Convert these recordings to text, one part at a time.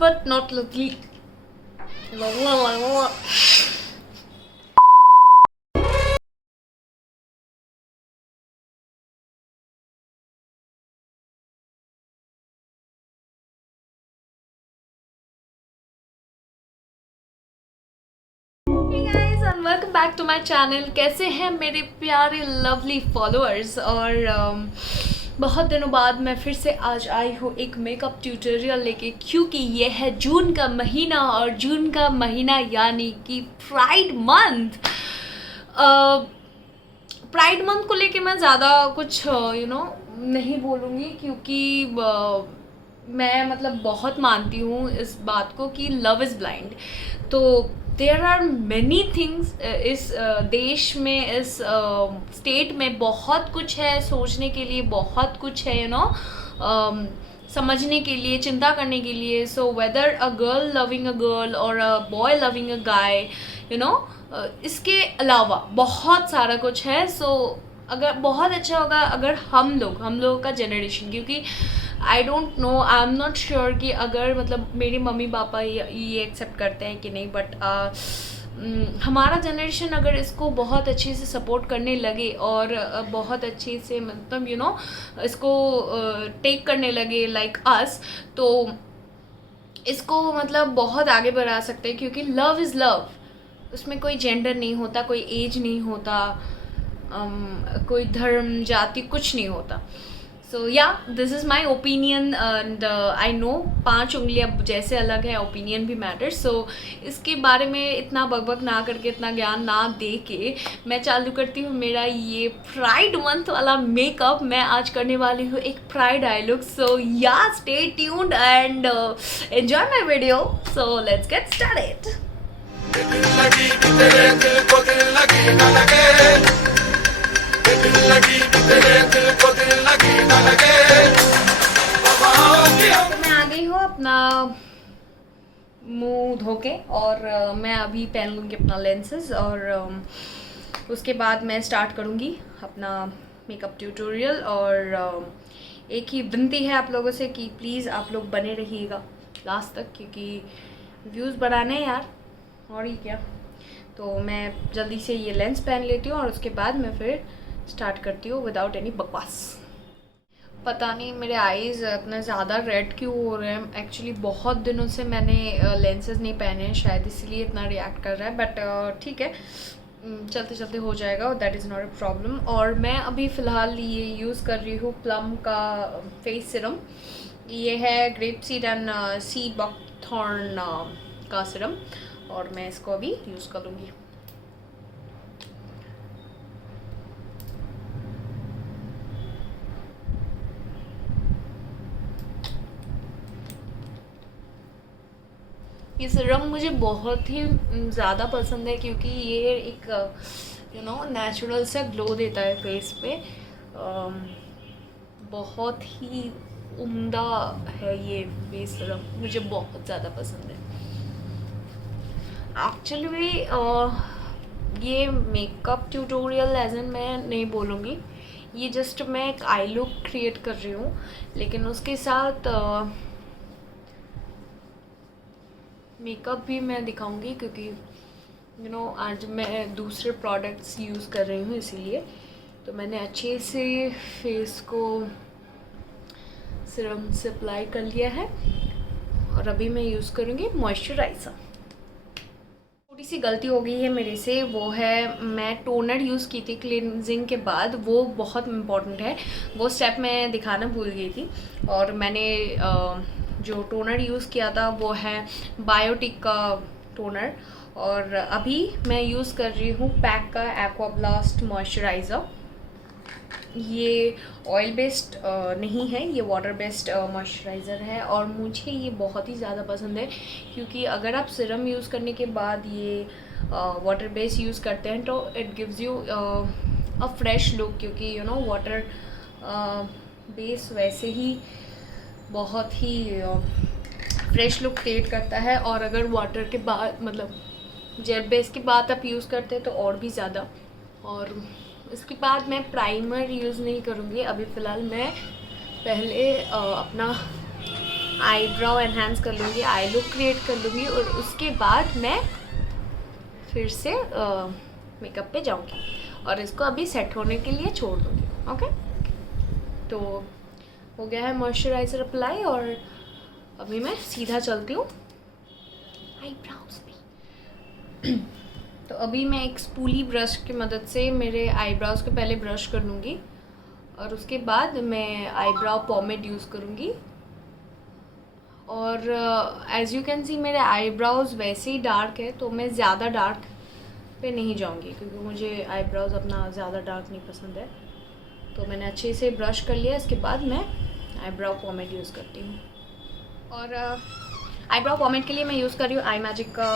Last but not least. Welcome back to my channel. कैसे हैं मेरे प्यारे लवली फॉलोअर्स। और बहुत दिनों बाद मैं फिर से आज आई हूँ एक मेकअप ट्यूटोरियल लेके, क्योंकि ये है जून का महीना, और जून का महीना यानी कि प्राइड मंथ। प्राइड मंथ को लेके मैं ज़्यादा कुछ नहीं बोलूँगी, क्योंकि मैं मतलब बहुत मानती हूँ इस बात को कि लव इज़ ब्लाइंड। तो देयर आर मैनी थिंग्स इस देश में, इस स्टेट में बहुत कुछ है सोचने के लिए, बहुत कुछ है समझने के लिए, चिंता करने के लिए। So whether a girl loving a girl और अ बॉय लविंग अ गाय, इसके अलावा बहुत सारा कुछ है। सो अगर बहुत अच्छा होगा अगर हम लोगों का जनरेशन, क्योंकि I don't know, I am not sure कि अगर मतलब मेरे मम्मी पापा ये एक्सेप्ट करते हैं कि नहीं, बट हमारा जनरेशन अगर इसको बहुत अच्छे से सपोर्ट करने लगे और बहुत अच्छे से मतलब इसको टेक करने लगे लाइक अस, तो इसको मतलब बहुत आगे बढ़ा सकते हैं। क्योंकि लव इज़ लव, उसमें कोई जेंडर नहीं होता, कोई एज नहीं होता, कोई धर्म जाति कुछ नहीं होता। सो या this is my opinion and I know 5 उंगलियां जैसे अलग है, ओपिनियन भी मैटर। सो इसके बारे में इतना बकबक ना करके, इतना ज्ञान ना दे के मैं चालू करती हूँ मेरा ये प्राइड मंथ वाला मेकअप। मैं आज करने वाली हूँ एक pride I look. So yeah stay tuned and enjoy my video. So let's get started. मैं आ गई हूँ अपना मुंह धो के, और मैं अभी पहन लूँगी अपना लेंसेज, और उसके बाद मैं स्टार्ट करूँगी अपना मेकअप ट्यूटोरियल। और एक ही विनती है आप लोगों से कि प्लीज़ आप लोग बने रहिएगा लास्ट तक, क्योंकि व्यूज़ बढ़ाने हैं यार, और ही क्या। तो मैं जल्दी से ये लेंस पहन लेती हूँ और उसके बाद मैं फिर स्टार्ट करती हूँ विदाउट एनी बकवास। पता नहीं मेरे आईज़ इतने ज़्यादा रेड क्यों हो रहे हैं। एक्चुअली बहुत दिनों से मैंने लेंसेज नहीं पहने हैं, शायद इसीलिए इतना रिएक्ट कर रहा है, बट ठीक है, चलते चलते हो जाएगा, that is not a problem. और मैं अभी फ़िलहाल ये यूज़ कर रही हूँ प्लम का फेस सिरम। ये है grape seed and sea buckthorn का सिरम, और मैं इसको अभी यूज़ करूँगी। ये सिरम मुझे बहुत ही ज़्यादा पसंद है, क्योंकि ये एक नेचुरल सा ग्लो देता है फेस पे। बहुत ही उम्दा है ये फेस सिरम, मुझे बहुत ज़्यादा पसंद है। एक्चुअली ये मेकअप ट्यूटोरियल एज एन मैं नहीं बोलूँगी, ये जस्ट मैं एक आई लुक क्रिएट कर रही हूँ, लेकिन उसके साथ मेकअप भी मैं दिखाऊंगी, क्योंकि आज मैं दूसरे प्रोडक्ट्स यूज़ कर रही हूँ, इसीलिए तो मैंने अच्छे से फेस को सिरम से अप्लाई कर लिया है, और अभी मैं यूज़ करूँगी मॉइस्चराइज़र। थोड़ी सी गलती हो गई है मेरे से, वो है मैं टोनर यूज़ की थी क्लिनजिंग के बाद, वो बहुत इम्पॉर्टेंट है, वो स्टेप मैं दिखाना भूल गई थी। और मैंने जो टोनर यूज़ किया था वो है बायोटिक का टोनर, और अभी मैं यूज़ कर रही हूँ पैक का एक्वा ब्लास्ट मॉइस्चराइज़र। ये ऑयल बेस्ड नहीं है, ये वाटर बेस्ड मॉइस्चराइज़र है, और मुझे ये बहुत ही ज़्यादा पसंद है, क्योंकि अगर आप सिरम यूज़ करने के बाद ये वाटर बेस्ड यूज़ करते हैं तो it gives you a fresh look, क्योंकि वाटर बेस वैसे ही बहुत ही फ्रेश लुक क्रिएट करता है, और अगर वाटर के बाद मतलब जेल बेस के बाद आप यूज़ करते हैं तो और भी ज़्यादा। और इसके बाद मैं प्राइमर यूज़ नहीं करूँगी अभी फ़िलहाल। मैं पहले अपना आईब्राउ एनहांस कर लूँगी, आई लुक क्रिएट कर लूँगी और उसके बाद मैं फिर से मेकअप पे जाऊँगी और इसको अभी सेट होने के लिए छोड़ दूँगी। ओके, तो हो गया है मॉइस्चराइज़र अप्लाई और अभी मैं सीधा चलती हूँ आईब्राउज पे। तो अभी मैं एक स्पूली ब्रश की मदद से मेरे आईब्राउज को पहले ब्रश कर लूँगी और उसके बाद मैं आईब्राउ पोमेड यूज़ करूँगी। और एज़ यू कैन सी मेरे आईब्राउज वैसे ही डार्क है, तो मैं ज़्यादा डार्क पे नहीं जाऊँगी क्योंकि मुझे आईब्राउज अपना ज़्यादा डार्क नहीं पसंद है। तो मैंने अच्छे से ब्रश कर लिया, इसके बाद मैं आईब्राउ पोमेड यूज़ करती हूँ। और आईब्राउ पोमेड के लिए मैं यूज़ कर रही हूँ आई मैजिक का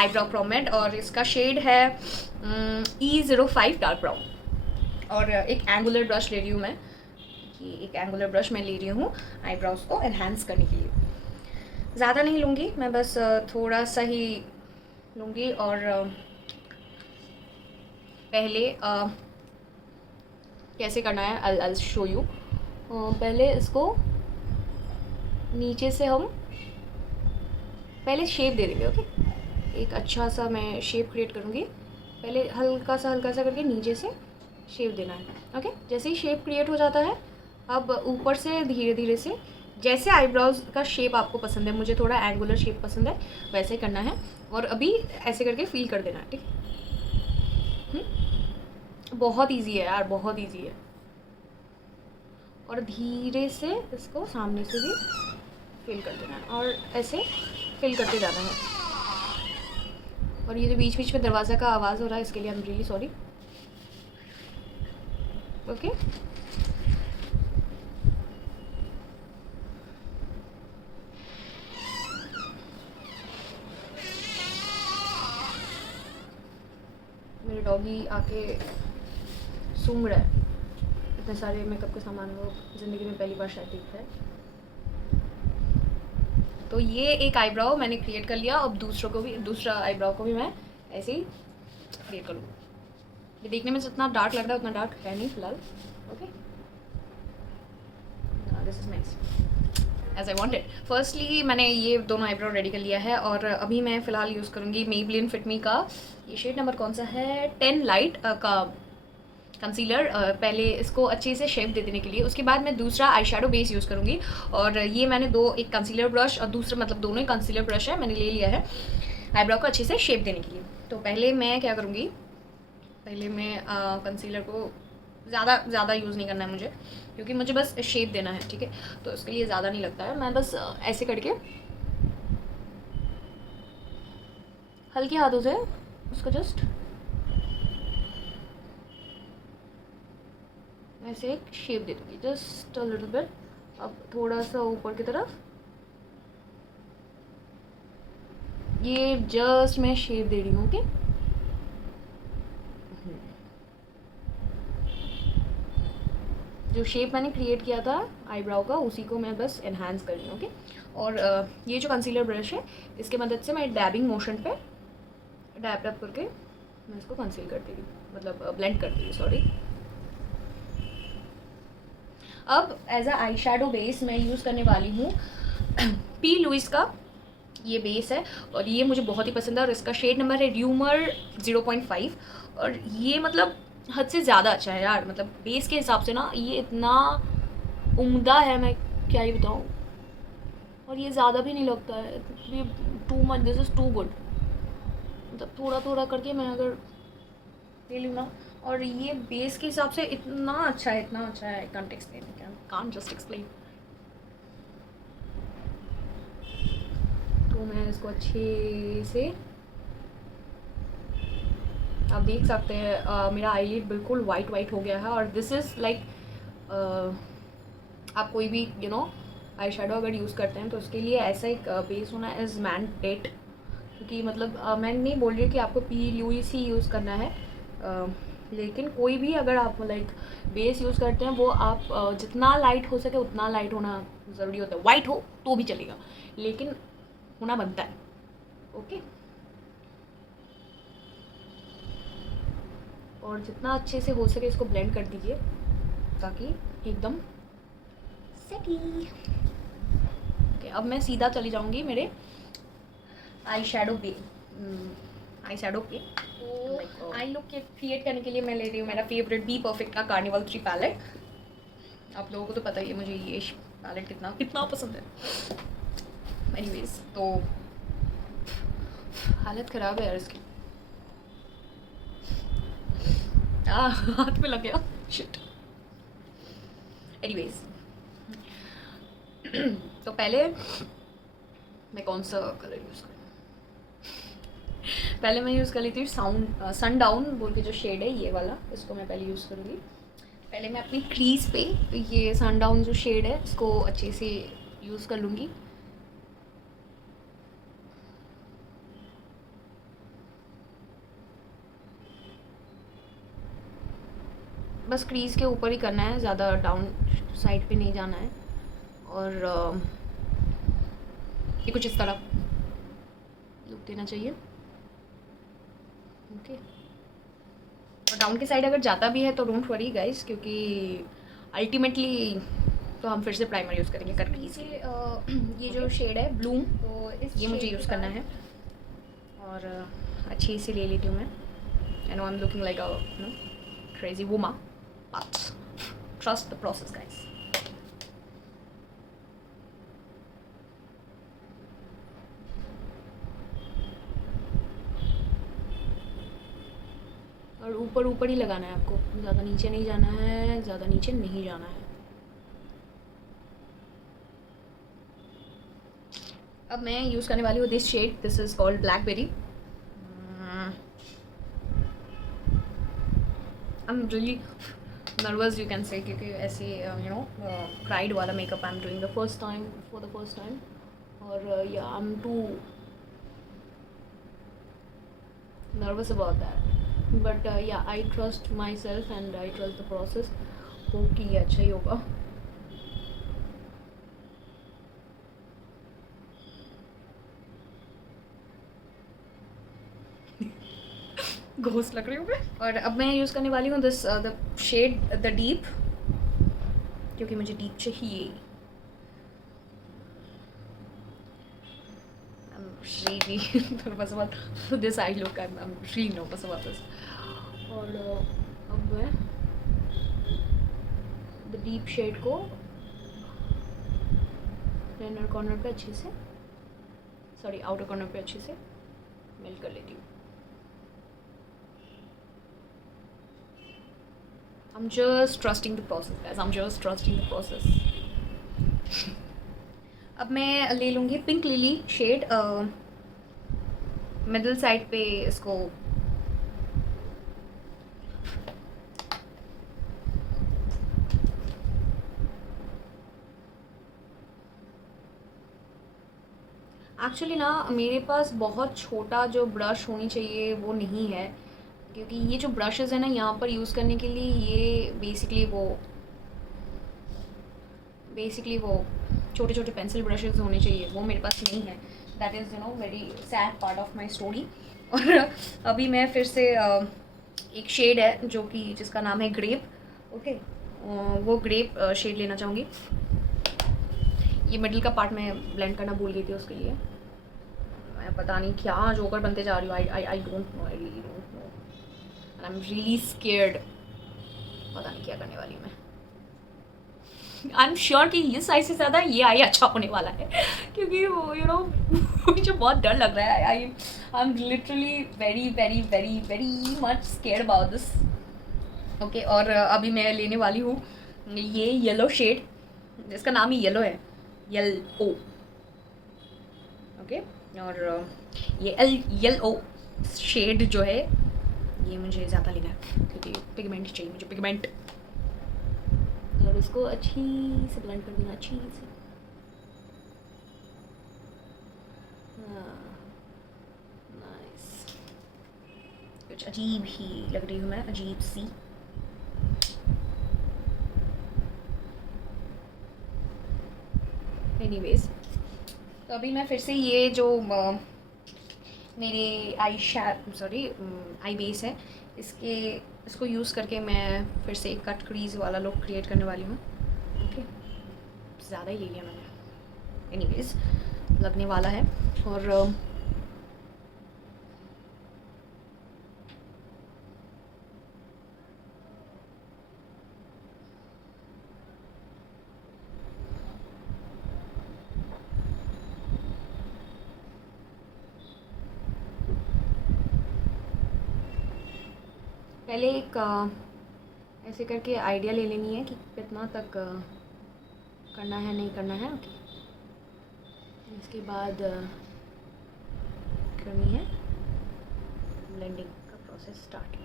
आईब्राउ पोमेड और इसका शेड है E05 डार्क ब्राउन। और एक एंगुलर ब्रश ले रही हूँ मैं, कि एक एंगुलर ब्रश मैं ले रही हूँ आईब्राउज को एनहांस करने के लिए। ज़्यादा नहीं लूँगी मैं, बस थोड़ा सा ही लूँगी। और पहले कैसे करना है आई शो यू। पहले इसको नीचे से हम पहले शेप दे देंगे। ओके, एक अच्छा सा मैं शेप क्रिएट करूँगी। पहले हल्का सा करके नीचे से शेप देना है। ओके, जैसे ही शेप क्रिएट हो जाता है, अब ऊपर से धीरे धीरे से जैसे आईब्राउज का शेप आपको पसंद है, मुझे थोड़ा एंगुलर शेप पसंद है, वैसे करना है। और अभी ऐसे करके फील कर देना है, ठीक है। बहुत इजी है यार, बहुत इजी है। और धीरे से इसको सामने से भी फिल कर देना है और ऐसे फिल करते जाना है। और ये जो बीच बीच में दरवाज़ा का आवाज़ हो रहा है, इसके लिए आई एम रियली सॉरी। ओके, मेरे डॉगी आके सूंघ रहा है। इतने सारे मेकअप के सामान वो ज़िंदगी में पहली बार शायद देखता है। तो ये एक आईब्राउ मैंने क्रिएट कर लिया। अब दूसरा आईब्राउ को भी मैं ऐसे ही क्रिएट कर लूँगी। ये देखने में जितना डार्क लग रहा है उतना डार्क है नहीं फिलहाल। Okay, this is nice as I wanted. Firstly मैंने ये दोनों आईब्राउ रेडी कर लिया है और अभी मैं फ़िलहाल यूज़ करूँगी मेबलिन फिट मी का ये शेड नंबर कौन सा है 10 लाइट का कंसीलर। पहले इसको अच्छे से शेप दे देने के लिए, उसके बाद मैं दूसरा आई शेडो बेस यूज़ करूँगी। और ये मैंने एक कंसीलर ब्रश और दूसरा मतलब दोनों ही कंसीलर ब्रश है, मैंने ले लिया है आईब्राउ को अच्छे से शेप देने के लिए। तो पहले मैं क्या करूँगी, पहले मैं कंसीलर को ज़्यादा यूज़ नहीं करना है मुझे, क्योंकि मुझे बस शेप देना है, ठीक है। तो इसके लिए ज़्यादा नहीं लगता है, मैं बस ऐसे करके हल्के हाथों से उसको जस्ट ऐसे एक शेप दे दूँगी, जस्ट अ लिटिल बिट। अब थोड़ा सा ऊपर की तरफ ये जस्ट मैं शेप दे रही हूँ। ओके, जो शेप मैंने क्रिएट किया था आईब्राउ का, उसी को मैं बस एनहांस कर रही हूँ। ओके, और ये जो कंसीलर ब्रश है इसके मदद से मैं डैबिंग मोशन पे डैब करके मैं इसको कंसील करती हूँ, मतलब ब्लेंड करती हूँ, सॉरी। अब as a eye shadow base मैं यूज़ करने वाली हूँ पी लुइस का ये बेस है और ये मुझे बहुत ही पसंद है और इसका शेड नंबर है र्यूमर 0.5। और ये मतलब हद से ज़्यादा अच्छा है यार, मतलब बेस के हिसाब से ना ये इतना उम्दा है, मैं क्या ही बताऊँ। और ये ज़्यादा भी नहीं लगता है, ये too much, this is too good. मतलब थोड़ा थोड़ा करके मैं अगर ले लूँ ना, और ये बेस के हिसाब से इतना अच्छा है, इतना अच्छा है, I can't explain, can't just explain. तो मैं इसको अच्छे से, आप देख सकते हैं मेरा आईलिड बिल्कुल वाइट हो गया है। और दिस इज़ लाइक आप कोई भी आई शेडो अगर यूज़ करते हैं तो उसके लिए ऐसा एक बेस होना इज़ मैंडेट। क्योंकि मतलब मैं नहीं बोल रही कि आपको पी लुइस ही यूज़ करना है, लेकिन कोई भी अगर आप लाइक बेस यूज़ करते हैं वो आप जितना लाइट हो सके उतना लाइट होना ज़रूरी होता है। वाइट हो तो भी चलेगा, लेकिन होना बनता है। ओके, और जितना अच्छे से हो सके इसको ब्लेंड कर दीजिए ताकि एकदम सेटी। ओके, अब मैं सीधा चली जाऊँगी मेरे आई शैडो पे। तो आई लुक के क्रिएट करने के लिए मैं ले रही हूँ मेरा फेवरेट बी परफेक्ट का कार्निवल 3 पैलेट। आप लोगों को तो पता ही है मुझे ये पैलेट कितना कितना पसंद है। एनीवेज, तो हालत ख़राब है यार इसकी। हाथ में लग गया, शिट। एनीवेज, तो पहले मैं कौन सा कलर यूज़ करूँ? पहले मैं यूज़ कर लेती हूँ सनडाउन बोल के जो शेड है, ये वाला, इसको मैं पहले यूज़ करूँगी। पहले मैं अपनी क्रीज पे ये सनडाउन जो शेड है इसको अच्छे से यूज़ कर लूँगी। बस क्रीज के ऊपर ही करना है, ज़्यादा डाउन साइड पे नहीं जाना है। और ये कुछ इस तरह लुक देना चाहिए। ओके, और डाउन की साइड अगर जाता भी है तो डोंट वरी गाइस, क्योंकि अल्टीमेटली तो हम फिर से प्राइमर यूज़ करेंगे कर क्रीज के। ये जो शेड है ब्लूम, तो ये मुझे यूज़ करना है और अच्छी से ले लेती हूँ मैं। I know I am looking like a crazy woman, but trust the process guys। और ऊपर ऊपर ही लगाना है आपको, ज़्यादा नीचे नहीं जाना है, ज़्यादा नीचे नहीं जाना है। अब मैं यूज़ करने वाली हूँ this shade, this is called blackberry. I am really nervous you can say, क्योंकि ऐसे यू नो प्राइड वाला makeup I am doing the first time, for the first time. और yeah I am too nervous about that, but yeah I trust myself and I trust the process. Hope कि ये अच्छा ही होगा। Ghost लग रही हूँ मैं। और अब मैं यूज़ करने वाली हूँ this the shade the deep, क्योंकि मुझे डीप चाहिए। I'm really nervous about this eye look. I'm really nervous about this. और अब मैं द डीप शेड को इनर कॉर्नर पे अच्छे से, सॉरी आउटर कॉर्नर पे अच्छे से मेल्ट कर लेती हूँ। I'm just trusting the process guys, I'm just trusting the process। अब मैं ले लूँगी pink lily shade, middle side पे इसको एक्चुअली ना मेरे पास बहुत छोटा जो ब्रश होनी चाहिए वो नहीं है, क्योंकि ये जो ब्रशेज़ है ना यहाँ पर यूज़ करने के लिए, ये बेसिकली वो छोटे छोटे पेंसिल ब्रशेज़ होने चाहिए, वो मेरे पास नहीं है। That is you know very sad part of my story. और अभी मैं फिर से एक शेड है जो कि जिसका नाम है ग्रेप। ओके, वो ग्रेप शेड लेना चाहूँगी। ये मिडिल का पार्ट मैं ब्लेंड करना भूल गई थी, उसके लिए मैं पता नहीं क्या जोकर बनते जा रही हूँ। I don't know, I really don't know, and I am really scared. पता नहीं क्या करने वाली हूँ मैं। आई एम श्योर कि इस आई से ज़्यादा ये आई अच्छा होने वाला है, क्योंकि वो यू नो मुझे बहुत डर लग रहा है। I am literally very very very very much scared about this. Okay, और अभी मैं लेने वाली हूँ ये येलो शेड, जिसका नाम ही येलो है, येलो। ओके, और ये येलो शेड जो है ये मुझे ज़्यादा लेना है, क्योंकि पिगमेंट चाहिए मुझे, पिगमेंट। और इसको अच्छी से ब्लेंड कर देना, अच्छी से। नाइस, कुछ अजीब ही लग रही हूँ मैं, अजीब सी। एनीवेज, तो अभी मैं फिर से ये जो मेरे आई बेस है, इसको यूज़ करके मैं फिर से एक कट क्रीज वाला लुक क्रिएट करने वाली हूँ। ओके, ज़्यादा ही ले लिया मैंने। एनीवेज लगने वाला है। और पहले एक ऐसे करके आइडिया ले लेनी है कि कितना तक करना है, नहीं करना है। ओके, इसके बाद करनी है ब्लेंडिंग का प्रोसेस स्टार्ट।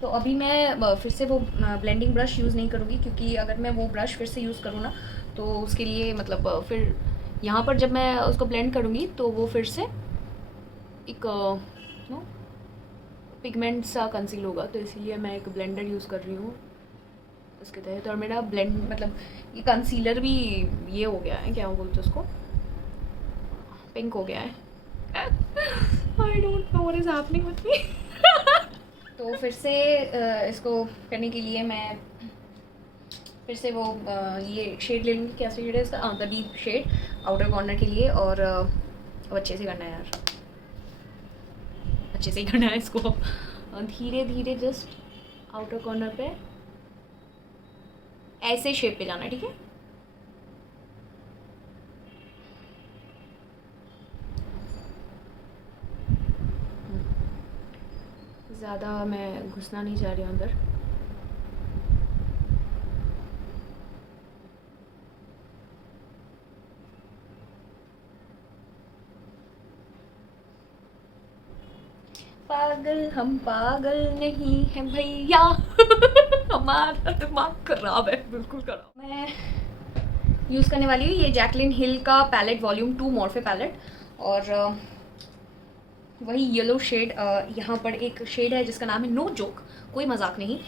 तो अभी मैं फिर से वो ब्लेंडिंग ब्रश यूज़ नहीं करूँगी, क्योंकि अगर मैं वो ब्रश फिर से यूज़ करूँ ना तो उसके लिए मतलब फिर यहाँ पर जब मैं उसको ब्लेंड करूँगी तो वो फिर से एक नो पिगमेंट सा कंसील होगा। तो इसीलिए मैं एक ब्लेंडर यूज़ कर रही हूँ इसके तहत। और मेरा ब्लेंड मतलब ये कंसीलर भी ये हो गया है, क्या बोलते हैं उसको, पिंक हो गया है। I don't know what is happening with me. तो फिर से इसको करने के लिए मैं फिर से वो ये शेड ले लूँगी। क्या शेड है इसका? The deep shade outer corner के लिए। और अब अच्छे से करना है यार, अच्छे से ही करना है इसको। धीरे धीरे जस्ट आउटर कॉर्नर पे ऐसे शेप पे जाना है, ठीक है। ज़्यादा मैं घुसना नहीं चाह रही हूँ अंदर। पागल हम पागल नहीं हैं भैया। हमारा दिमाग खराब है, बिल्कुल खराब। मैं यूज़ करने वाली हूँ ये जैकलिन हिल का पैलेट वॉल्यूम 2 मॉर्फे पैलेट। और वही येलो शेड, यहाँ पर एक शेड है जिसका नाम है नो जोक, कोई मजाक नहीं,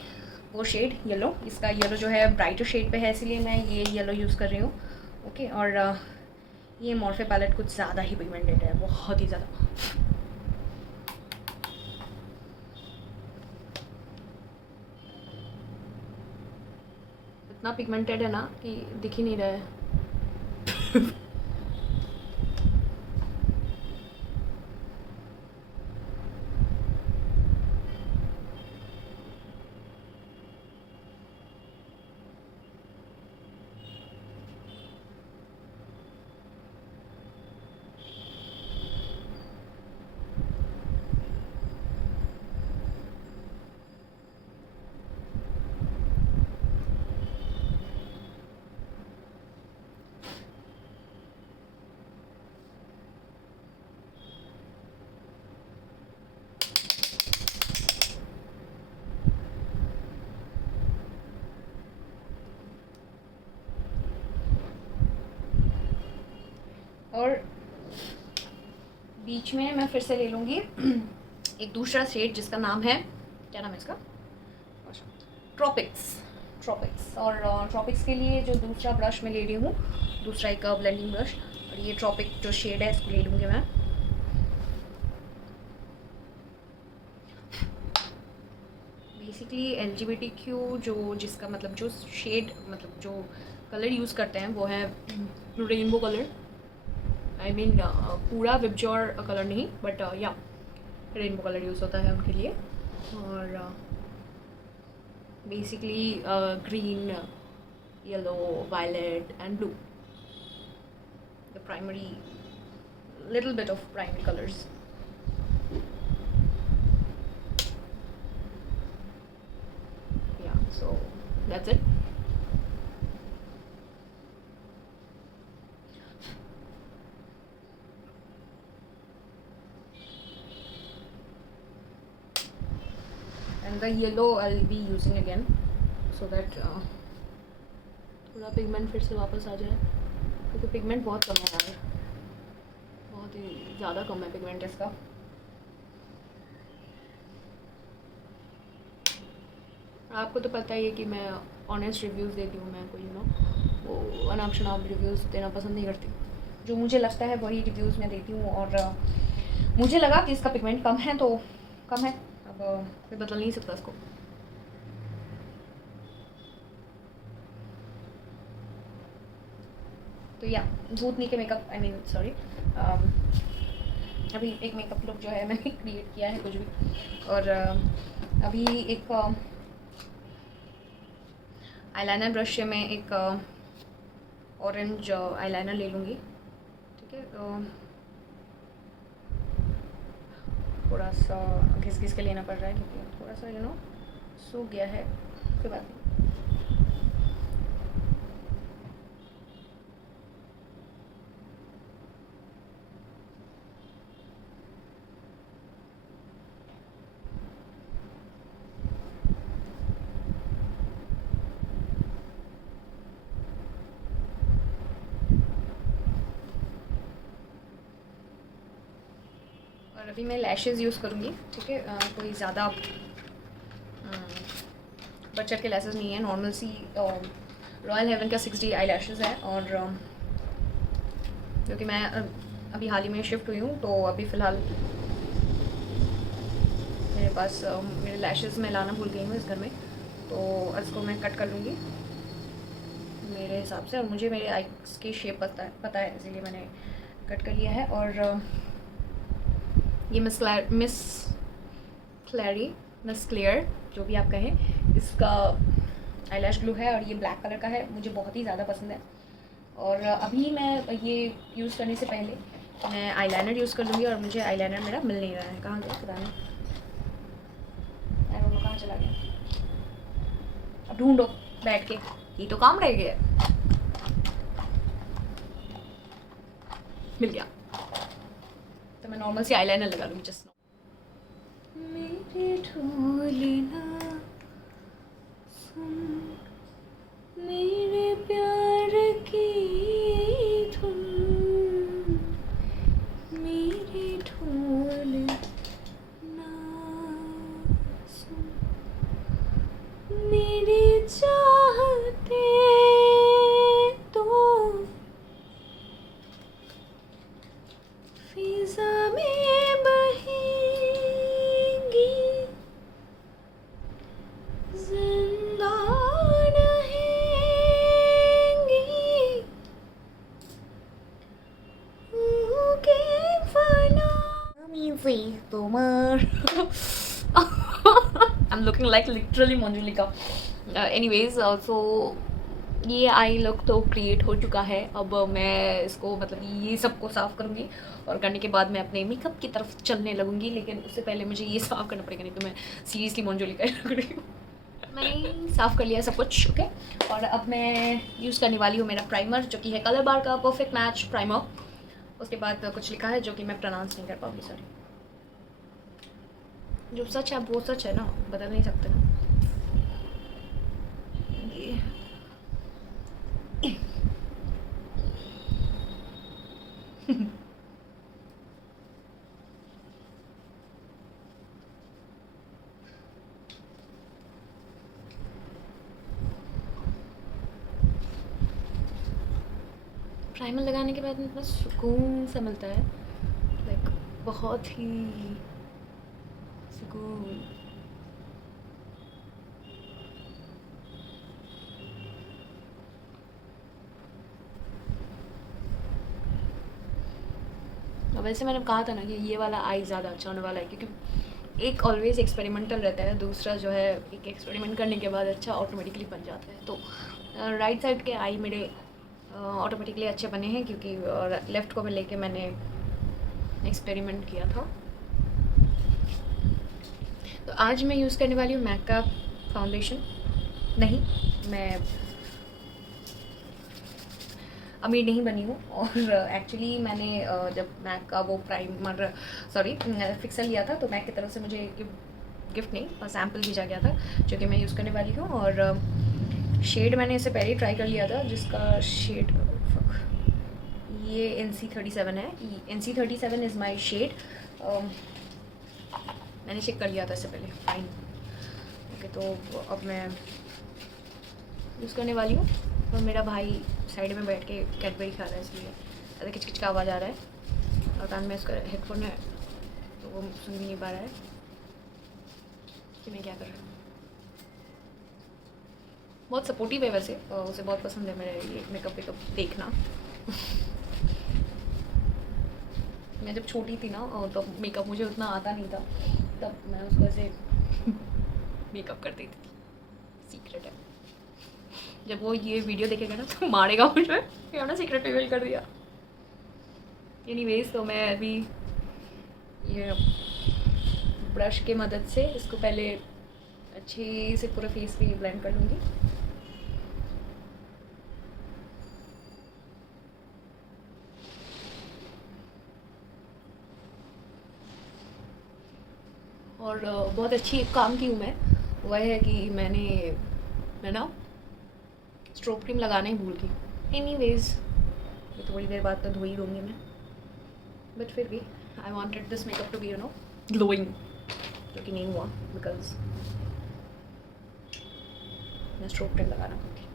वो शेड येलो। इसका येलो जो है ब्राइटर शेड पे है, इसलिए मैं ये येलो यूज़ कर रही हूँ। ओके, और ये मॉर्फे पैलेट कुछ ज़्यादा ही पिगमेंटेड है, बहुत ही ज़्यादा। इतना पिगमेंटेड है ना कि दिख ही नहीं रहा है। और बीच में मैं फिर से ले लूँगी एक दूसरा शेड जिसका नाम है, क्या नाम है इसका, ट्रॉपिक्स। ट्रॉपिक्स। और ट्रॉपिक्स के लिए जो दूसरा ब्रश मैं ले रही हूँ, दूसरा एक ब्लेंडिंग ब्रश, और ये ट्रॉपिक जो शेड है इसको ले लूँगी मैं। बेसिकली LGBTQ जो जिसका मतलब जो शेड मतलब जो कलर यूज़ करते हैं वो है रेनबो कलर। आई मीन पूरा विबजॉर कलर नहीं, बट या रेनबो कलर यूज़ होता है उनके लिए। और basically green, yellow, violet and blue, the primary little bit of primary colours. So that's it. And the yellow I'll be using again so that थोड़ा pigment फिर से वापस आ जाए, क्योंकि पिगमेंट बहुत कम है यार, बहुत ही ज़्यादा कम है पिगमेंट इसका। आपको तो पता ही है कि मैं ऑनेस्ट रिव्यूज़ देती हूँ, मैं कोई वो अनाप शनाप रिव्यूज़ देना पसंद नहीं करती। जो मुझे लगता है वही रिव्यूज़ मैं देती हूँ, और मुझे लगा कि इसका पिगमेंट कम है तो कम है, अब कोई बदल नहीं सकता इसको। तो या भूतनी के मेकअप, आई मीन सॉरी, अभी एक मेकअप लुक जो है मैंने क्रिएट किया है कुछ भी, और अभी एक आईलाइनर ब्रश से मैं एक ऑरेंज आईलाइनर ले लूँगी, ठीक है। थोड़ा सा घिस घिस के लेना पड़ रहा है क्योंकि थोड़ा सा सूख गया है, कोई बात नहीं। और अभी मैं लैशेज़ यूज़ करूँगी, ठीक है। कोई ज़्यादा बढ़ चढ़ के लैशेज़ नहीं है, नॉर्मल सी रॉयल हेवन का 6D आई लैशेज़ है, और क्योंकि मैं अभी हाल ही में शिफ्ट हुई हूँ तो अभी फ़िलहाल मेरे पास मेरे लैशेज़ मैं लाना भूल गई हूँ इस घर में, तो इसको मैं कट कर लूँगी मेरे हिसाब से, और मुझे मेरे आईज की शेप पता है इसीलिए मैंने कट कर लिया है। और ये मिस क्लियर जो भी आप कहें, इसका आईलैश ग्लू है और ये ब्लैक कलर का है, मुझे बहुत ही ज़्यादा पसंद है। और अभी मैं ये यूज़ करने से पहले मैं आईलाइनर यूज़ कर लूँगी, और मुझे आईलाइनर मेरा मिल नहीं रहा है, कहाँ गया पता नहीं, वो कहाँ चला गया, अब ढूंढो बैठ के, ये तो काम रह गया। मिल गया, तो मैं नॉर्मल सी आईलाइनर लगा लूँगी जस्ट। मेरे ढोलना सुन, मेरे प्यार की धुन, मेरे ढोलना सुन, मेरे चाहते तो फिजा में बहेंगी, जिंदा रहेंगी, के फना से तुम्हार। I'm looking like literally Manjulika. Anyways, so ये आई लुक तो क्रिएट हो चुका है। अब मैं इसको मतलब ये सबको साफ़ करूँगी और करने के बाद मैं अपने मेकअप की तरफ चलने लगूँगी, लेकिन उससे पहले मुझे ये साफ़ करना पड़ेगा, नहीं तो मैं सीरियसली मंजुलिका लग रही हूँ। मैंने साफ़ कर लिया सब कुछ, ओके। और अब मैं यूज़ करने वाली हूँ मेरा प्राइमर, जो कि है कलर बार का परफेक्ट मैच प्राइमर। उसके बाद कुछ लिखा है जो कि मैं प्रोनाउंस नहीं कर पाऊँगी, सॉरी। जो सच है वो सच है ना, बदल नहीं सकते ना। ये प्राइमर लगाने के बाद इतना सुकून सा मिलता है, लाइक बहुत ही सुकून। वैसे मैंने कहा था ना कि ये वाला आई ज़्यादा अच्छा होने वाला है, क्योंकि एक ऑलवेज़ एक्सपेरिमेंटल रहता है, दूसरा जो है एक एक्सपेरिमेंट करने के बाद अच्छा ऑटोमेटिकली बन जाता है। तो राइट साइड के आई मेरे ऑटोमेटिकली अच्छे बने हैं, क्योंकि लेफ़्ट को मैं लेके मैंने एक्सपेरिमेंट किया था। तो आज मैं यूज़ करने वाली हूँ मैक का फाउंडेशन। नहीं, मैं अमीर नहीं बनी हूँ, और एक्चुअली मैंने जब मैक का वो प्राइमर फिक्सर लिया था, तो मैक की तरफ से मुझे गिफ्ट नहीं और सैम्पल भेजा गया था, जो कि मैं यूज़ करने वाली हूँ। और शेड मैंने इससे पहले ही ट्राई कर लिया था, जिसका शेड ये NC37 है। NC37 is my shade. मैंने चेक कर लिया था इससे पहले, फाइन, ओके। तो अब मैं यूज़ करने वाली हूँ, और मेरा भाई साइड में बैठ के कैडबरी खा रहा है, इसलिए ऐसे किचकिच का आवाज़ आ रहा है और कान में इसका हेडफोन है तो वो सुन भी नहीं पा रहा है कि मैं क्या कर रही हूँ। बहुत सपोर्टिव है वैसे, उसे बहुत पसंद है मेरे ये मेकअप वेकअप देखना। मैं जब छोटी थी ना तो मेकअप मुझे उतना आता नहीं था, तब मैं उसको ऐसे मेकअप कर देती थी, सीक्रेट है। जब वो ये वीडियो देखेगा ना तो मारेगा मुझे कि हमने सीक्रेट रिवील कर दिया। एनीवेज तो मैं अभी ये ब्रश के मदद से इसको पहले अच्छे से पूरा फेस पे ब्लेंड कर लूँगी। और बहुत अच्छी एक काम की हूँ मैं, वह है कि मैं ना स्ट्रोक क्रीम लगाना ही भूल गई। एनीवेज थोड़ी देर बाद तो धो ही दूँगी मैं, बट फिर भी I wanted this makeup to be glowing, जो कि नहीं हुआ बिकॉज मैं स्ट्रोक क्रीम लगाना भूल गई।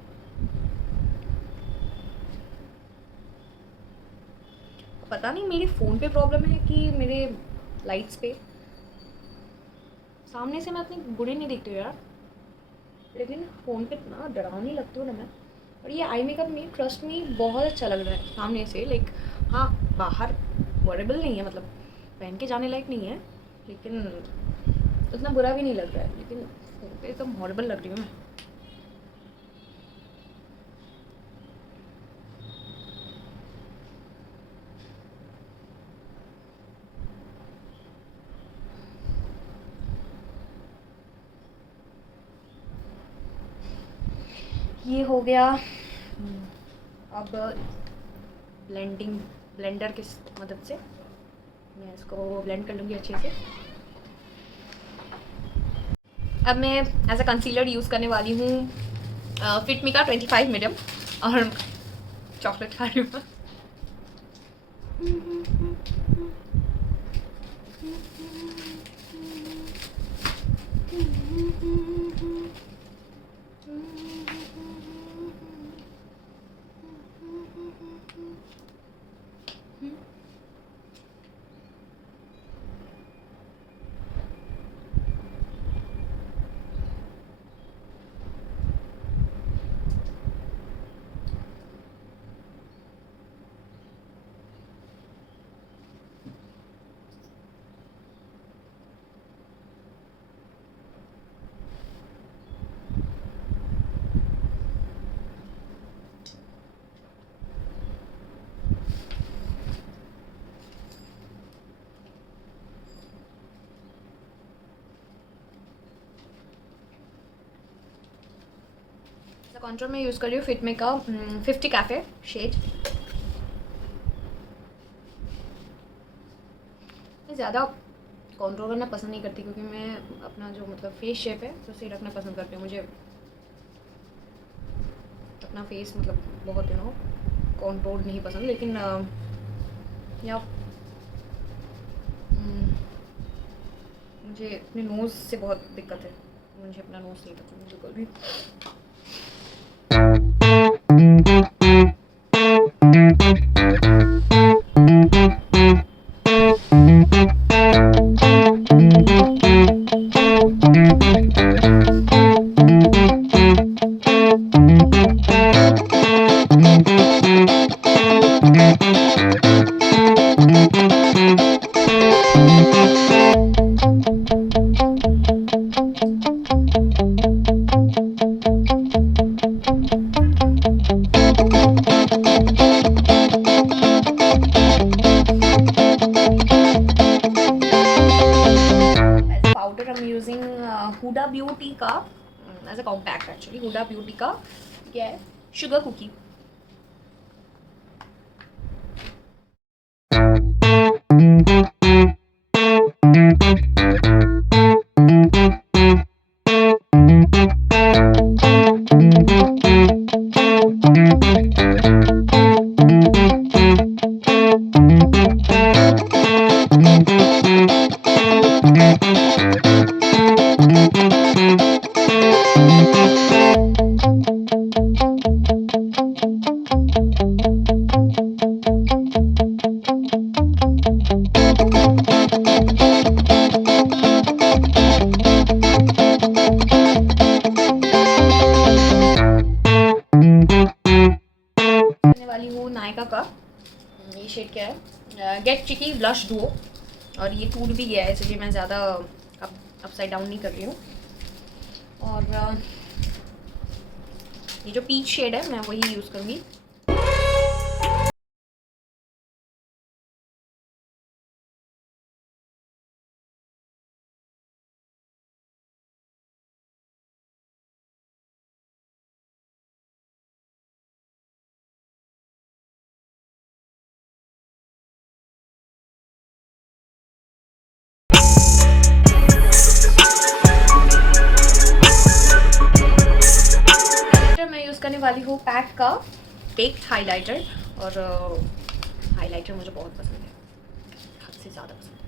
पता नहीं मेरे फ़ोन पे प्रॉब्लम है कि मेरे लाइट्स पे, सामने से मैं इतनी बुरी नहीं दिखती हूँ यार, लेकिन फ़ोन पे इतना डरावनी लगती हूँ ना मैं। और ये आई मेकअप में ट्रस्ट में बहुत अच्छा लग रहा है सामने से, लाइक हाँ बाहर वरेबल नहीं है, मतलब पहन के जाने लायक नहीं है, लेकिन उतना बुरा भी नहीं लग रहा है, लेकिन फ़ोन पे एकदम हॉरेबल लग रही हूँ मैं। ये हो गया। अब ब्लेंडर की मदद से मैं इसको ब्लेंड कर लूँगी अच्छे से। अब मैं एज अ कंसीलर यूज़ करने वाली हूँ फिट मी का 25 मीडियम, और चॉकलेट खा रही हूँ। कॉन्टूर में यूज़ कर रही हूँ फिटमी का 50 कैफ़े शेड। मैं ज़्यादा कॉन्टूर करना पसंद नहीं करती, क्योंकि मैं अपना जो मतलब फेस शेप है तो उसे रखना पसंद करती हूँ। मुझे अपना फेस मतलब बहुत कॉन्टूर नहीं पसंद, लेकिन या मुझे अपने नोज़ से बहुत दिक्कत है, मुझे अपना नोज़ नहीं पसंद बिल्कुल भी। हुडा ब्यूटी का as a compact, actually Huda Beauty का क्या है, शुगर कुकी। का ये शेड क्या है, गेट चिकी ब्लश डुओ, और ये टूट भी गया है इसलिए मैं ज़्यादा अपसाइड डाउन नहीं कर रही हूँ। और ये जो पीच शेड है मैं वही यूज़ करूँगी। मैं यूज़ करने वाली हूँ पैक का बेक्ड हाइलाइटर, और हाइलाइटर मुझे बहुत पसंद है, हद से ज़्यादा पसंद है।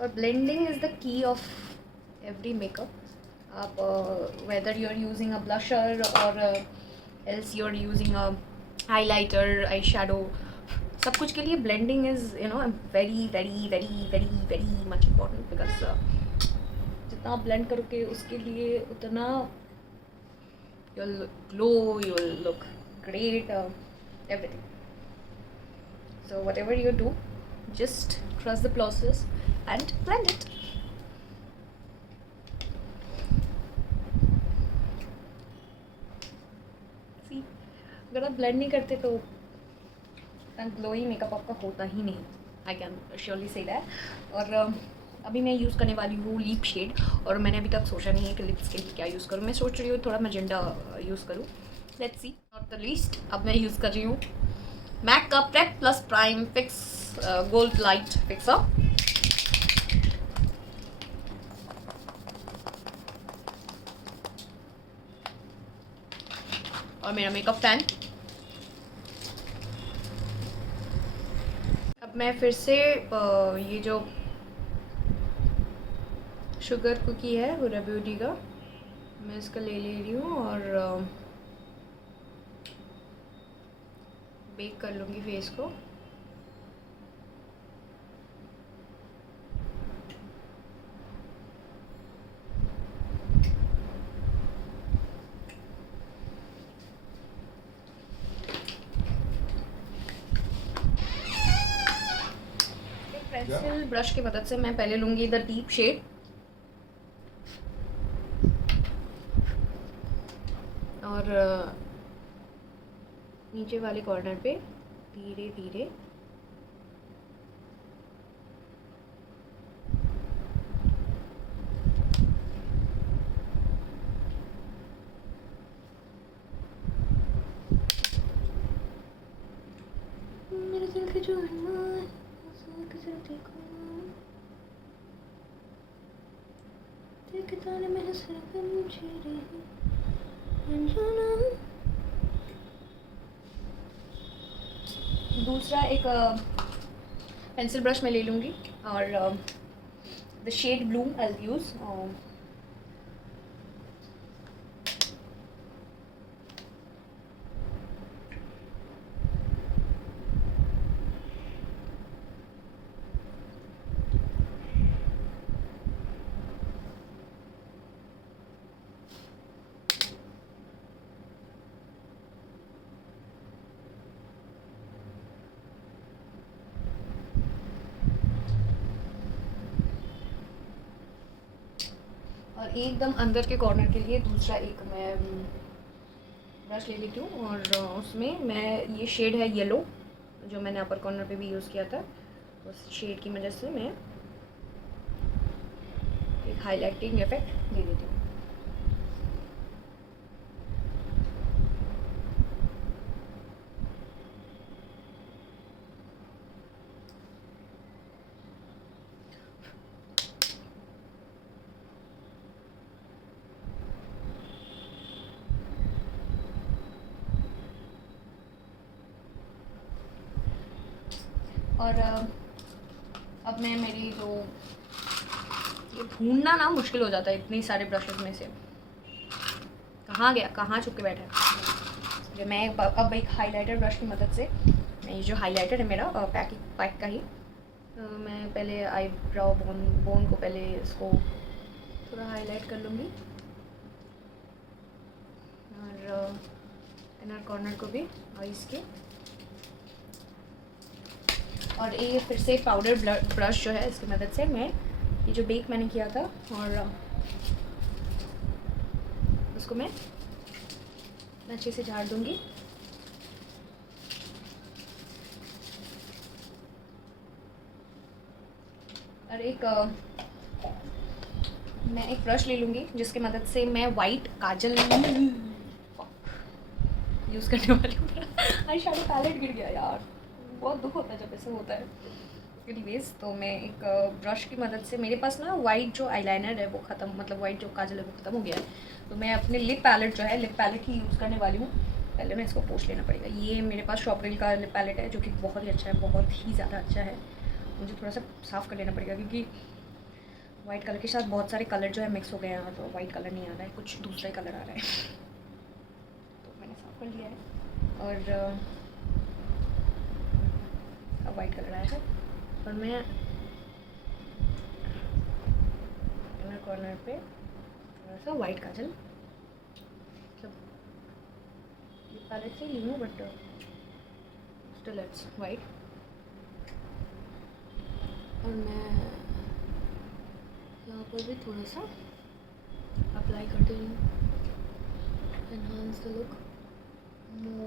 और blending is the key of every makeup. आप whether you are using a blusher और else you are using a highlighter, eye shadow, सब कुछ के लिए blending is very very very very very much important, because जितना आप blend करोगे उसके लिए उतना you will glow, you will look great, everything. So whatever you do, just trust the process and blend it. See, अगर आप blend नहीं करते तो ग्लोई मेकअप आपका होता ही नहीं, I can surely say that. और अभी मैं यूज़ करने वाली हूँ लिप शेड, और मैंने अभी तक सोचा नहीं है कि लिप्स के लिए क्या यूज़ करूँ। मैं सोच रही हूँ थोड़ा मैजेंटा यूज़ करूँ, let's see. Not the least, अब मैं यूज़ कर रही हूँ मैक का prep plus prime fix gold light fixer. और मेरा मेकअप पैन। अब मैं फिर से ये जो शुगर कुकी है हुरा ब्यूटी का, मैं इसका ले रही हूँ और बेक कर लूँगी फेस को। पेंसिल ब्रश की मदद से मैं पहले लूँगी द डीप शेड, और नीचे वाले कॉर्नर पे धीरे धीरे मेरे दिल के जो दूसरा एक पेंसिल ब्रश मैं ले लूँगी, और the shade bloom I use. और एकदम अंदर के कॉर्नर के लिए दूसरा एक मैं ब्रश ले लेती हूँ, और उसमें मैं ये शेड है येलो जो मैंने अपर कॉर्नर पे भी यूज़ किया था, उस शेड की वजह से मैं एक हाईलाइटिंग इफेक्ट दे देती हूँ। और अब मैं मेरी जो ये ढूंढना ना मुश्किल हो जाता है इतने सारे ब्रशेस में से। कहाँ गया, कहाँ छुप के बैठा है। जो मैं अब एक हाइलाइटर ब्रश की मदद से, मैं ये जो हाइलाइटर है मेरा पैक का ही, मैं पहले आईब्राउ बोन को पहले इसको थोड़ा हाईलाइट कर लूँगी और इनर कॉर्नर को भी आईज के। और ये फिर से पाउडर ब्रश जो है इसकी मदद से मैं ये जो बेक मैंने किया था और उसको मैं अच्छे से झाड़ दूँगी। और मैं एक ब्रश ले लूँगी जिसकी मदद से मैं वाइट काजल यूज़ करने वाली हूँ। आई शैडो पैलेट गिर गया यार, बहुत दुख होता है जब ऐसा होता है। एनीवेज, तो मैं एक ब्रश की मदद से, मेरे पास ना वाइट जो आईलाइनर है वो ख़त्म, मतलब वाइट जो काजल है वो ख़त्म हो गया है, तो मैं अपने लिप पैलेट जो है लिप पैलेट ही यूज़ करने वाली हूँ। पहले ना इसको पोंछ लेना पड़ेगा। ये मेरे पास शॉपरिल का लिप पैलेट है जो कि बहुत ही अच्छा है, बहुत ही ज़्यादा अच्छा है। मुझे थोड़ा सा साफ़ कर लेना पड़ेगा क्योंकि वाइट कलर के साथ बहुत सारे कलर जो है मिक्स हो गए हैं, तो वाइट कलर नहीं आ रहा है, कुछ दूसरा ही कलर आ रहा है। तो मैंने साफ़ कर लिया है और अब वाइट कलर आया है और मैं इनर कॉर्नर पे थोड़ा सा वाइट काजल, मतलब ये पैलेट से ली हूँ बट स्टिल इट्स वाइट, और मैं यहाँ पर भी थोड़ा सा अप्लाई करती हूँ, एनहांस द लुक मोर।